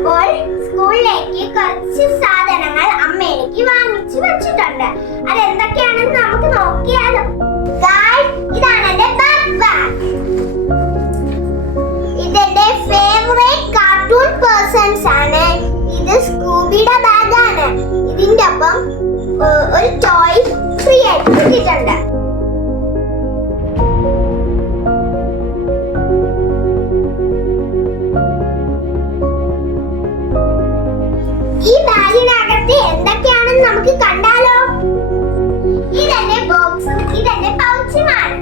അപ്പോൾ സ്കൂളിലേക്ക് കുറച്ച് സാധനങ്ങൾ അമ്മ എനിക്ക് വാങ്ങിച്ചു വെച്ചിട്ടുണ്ട്. അതെന്തൊക്കെയാണെന്ന് നമുക്ക് നോക്കിയാലോ. ഇതാണ് എന്റെ ബാഗ്. ഇതെന്റെ ഫേവറേറ്റ് കാർട്ടൂൺ പേഴ്സൺസ് ആണ്. ഇത് സ്കൂബിയുടെ ബാഗ് ആണ്. ഇതിന്റെ ഒപ്പം ഒരു ടോയ് ഫ്രീ ആയിട്ട് കിട്ടിയിട്ടുണ്ട്. ഈ ബാഗിനകത്ത് എന്തൊക്കെയാണെന്ന് നമുക്ക് കണ്ടാലോ. ഇതെന്റെ ബോക്സും ഇതെന്റെ പൗച്ചുമാണ്.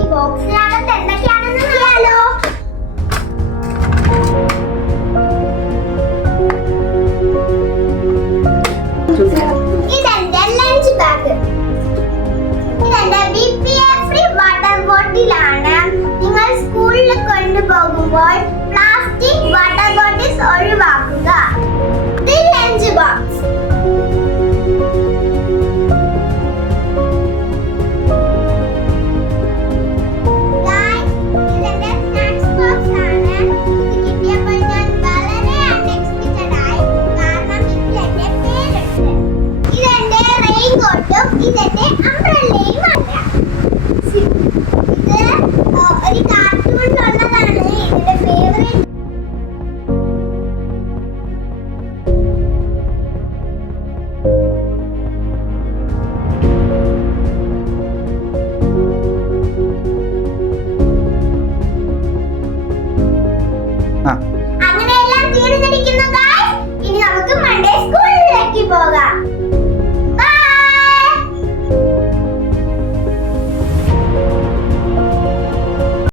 ഈ ബോക്സിനകത്ത് എന്തൊക്കെയാണെന്ന് നോക്കിയാലോ. ഇതെന്റെ ലഞ്ച് ബാഗ്. ഇതെന്റെ BPA ഫ്രീ വാട്ടർ ബോട്ടിലാണ്. നിങ്ങൾ സ്കൂളിൽ കൊണ്ടുപോകുമ്പോൾ പ്ലാസ്റ്റിക് വാട്ടർ ബോട്ടിൽസ് ഒഴിവാക്കുക. Lunch box.